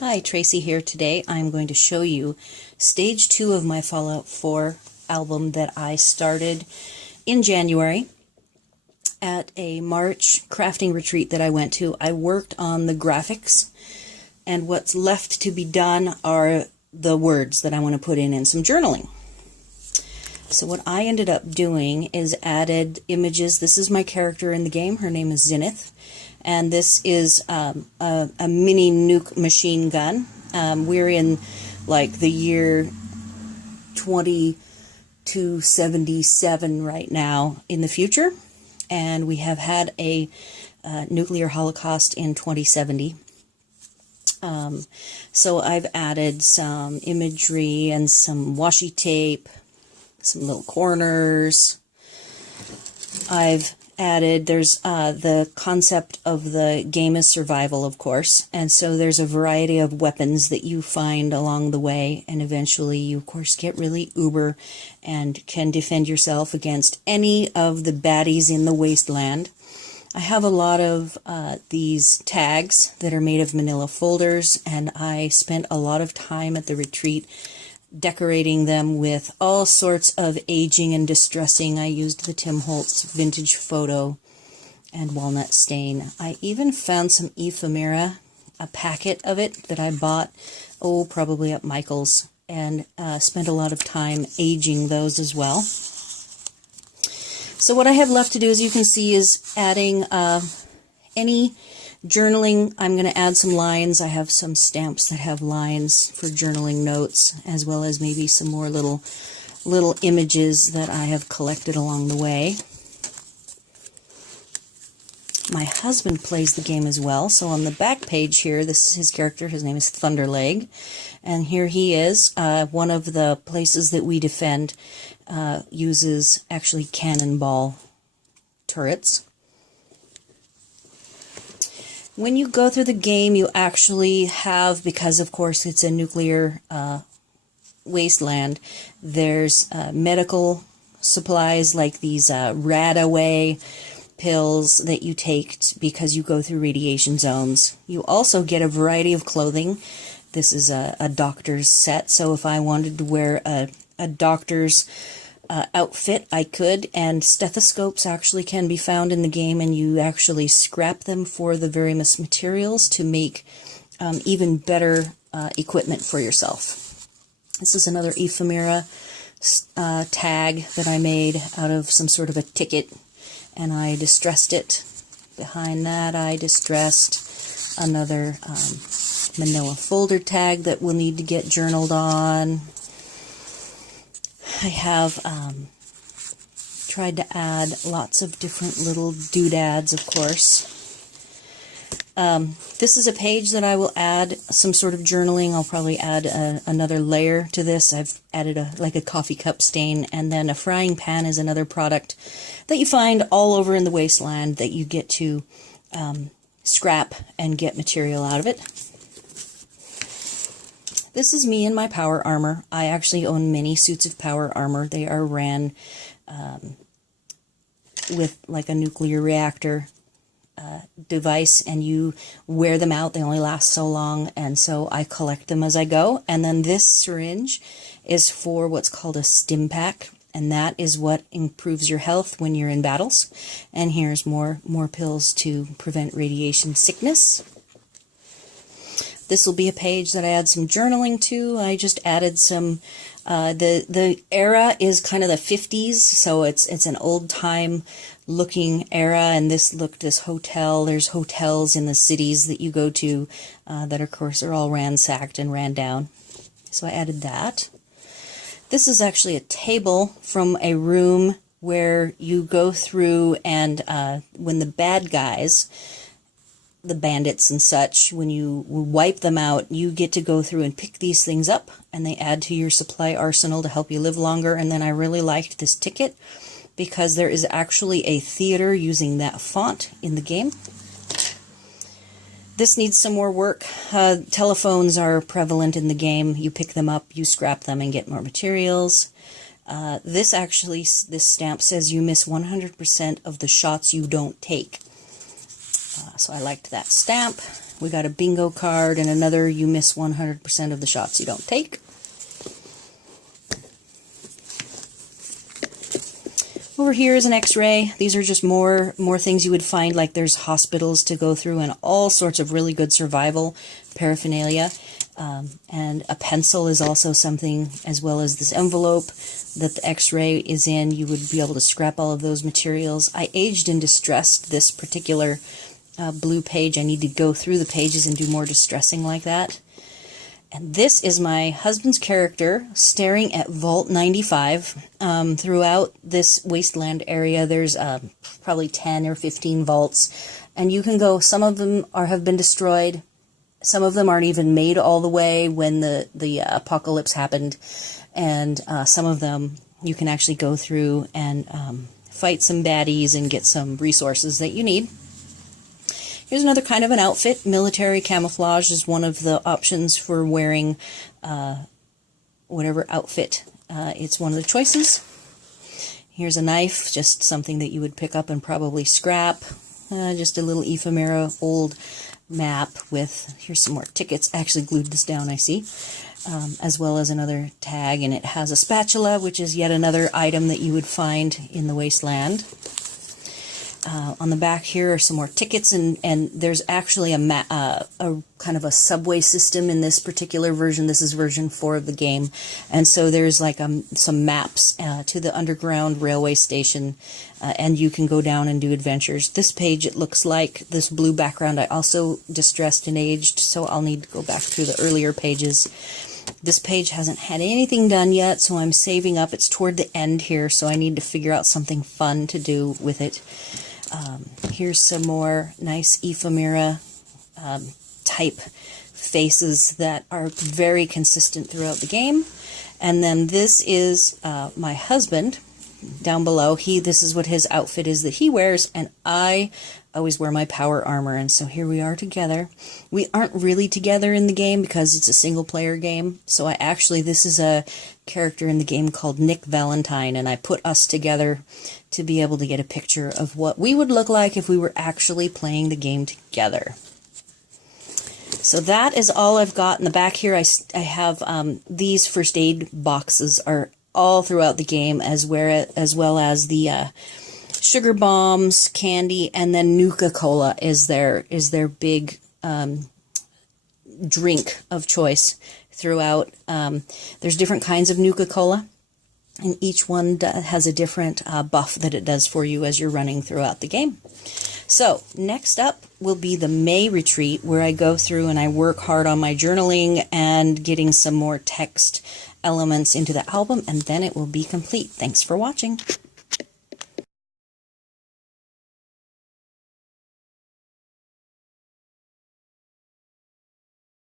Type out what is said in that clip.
Hi, Tracy here. Today I'm going to show you stage 2 of my Fallout 4 album that I started in January at a March crafting retreat that I went to. I worked on the graphics, and what's left to be done are the words that I want to put in and some journaling. So what I ended up doing is added images. This is my character in the game. Her name is Zenith. And this is a mini nuke machine gun. We're in like the year 2277 right now in the future, and we have had a nuclear holocaust in 2070. So I've added some imagery and some washi tape, some little corners. I've added, there's the concept of the game is survival, of course, and so there's a variety of weapons that you find along the way, and eventually you, of course, get really uber and can defend yourself against any of the baddies in the wasteland. I have a lot of these tags that are made of manila folders, and I spent a lot of time at the retreat decorating them with all sorts of aging and distressing. I used the Tim Holtz vintage photo and walnut stain. I even found some Aoife Mira, a packet of it that I bought, probably at Michael's, and spent a lot of time aging those as well. So what I have left to do, as you can see, is adding any journaling. I'm going to add some lines. I have some stamps that have lines for journaling notes, as well as maybe some more little images that I have collected along the way. My husband plays the game as well, so on the back page here, this is his character. His name is Thunderleg, and here he is. One of the places that we defend uses actually cannonball turrets. When you go through the game, you actually have, because of course it's a nuclear wasteland, there's medical supplies like these Radaway pills that you take because you go through radiation zones. You also get a variety of clothing. This is a doctor's set, so if I wanted to wear a doctor's outfit, I could, and stethoscopes actually can be found in the game, and you actually scrap them for the various materials to make even better equipment for yourself. This is another Aoife Mira tag that I made out of some sort of a ticket, and I distressed it. Behind that I distressed another manila folder tag that we'll need to get journaled on. I have tried to add lots of different little doodads, of course. This is a page that I will add some sort of journaling. I'll probably add another layer to this. I've added like a coffee cup stain, and then a frying pan is another product that you find all over in the wasteland that you get to scrap and get material out of it. This is me in my power armor. I actually own many suits of power armor. They are ran with like a nuclear reactor device, and you wear them out. They only last so long, and so I collect them as I go. And then this syringe is for what's called a stim pack, and that is what improves your health when you're in battles. And here's more pills to prevent radiation sickness. This will be a page that I add some journaling to. I just added some, the era is kind of the 50s, so it's an old time looking era, and this hotel, there's hotels in the cities that you go to that of course are all ransacked and ran down. So I added that. This is actually a table from a room where you go through, and when the bad guys, the bandits and such, when you wipe them out, you get to go through and pick these things up, and they add to your supply arsenal to help you live longer. And then I really liked this ticket because there is actually a theater using that font in the game. This needs some more work. Telephones are prevalent in the game. You pick them up, you scrap them, and get more materials. This stamp says you miss 100% of the shots you don't take. So I liked that stamp. We got a bingo card and another you miss 100% of the shots you don't take. Over here is an Xray. These are just more things you would find, like there's hospitals to go through and all sorts of really good survival paraphernalia. And a pencil is also something, as well as this envelope that the Xray is in. You would be able to scrap all of those materials. I aged and distressed this particular blue page. I need to go through the pages and do more distressing like that. And this is my husband's character staring at Vault 95. Throughout this wasteland area, there's probably 10 or 15 vaults. And you can go, some of them have been destroyed. Some of them aren't even made all the way when the apocalypse happened. And some of them you can actually go through and fight some baddies and get some resources that you need. Here's another kind of an outfit. Military camouflage is one of the options for wearing whatever outfit. It's one of the choices. Here's a knife, just something that you would pick up and probably scrap. Just a little Aoife Mira old map with, here's some more tickets. I actually glued this down, I see. As well as another tag, and it has a spatula, which is yet another item that you would find in the wasteland. On the back here are some more tickets, and there's actually a kind of a subway system in this particular version. This is version 4 of the game, and so there's like some maps to the underground railway station, and you can go down and do adventures. This page, it looks like this blue background, I also distressed and aged, so I'll need to go back through the earlier pages. This page hasn't had anything done yet, so I'm saving up. It's toward the end here, so I need to figure out something fun to do with it. Here's some more nice Aoife Mira type faces that are very consistent throughout the game. And then this is my husband down below. This is what his outfit is that he wears, and I always wear my power armor, and so here we are together. We aren't really together in the game because it's a single player game, so this is a character in the game called Nick Valentine, and I put us together to be able to get a picture of what we would look like if we were actually playing the game together. So that is all I've got in the back here. I have these first aid boxes are all throughout the game, as well as the sugar bombs, candy, and then Nuka-Cola is their big drink of choice throughout. There's different kinds of Nuka-Cola, and each one has a different buff that it does for you as you're running throughout the game. So next up will be the May retreat, where I go through and I work hard on my journaling and getting some more text elements into the album, and then it will be complete. Thanks for watching.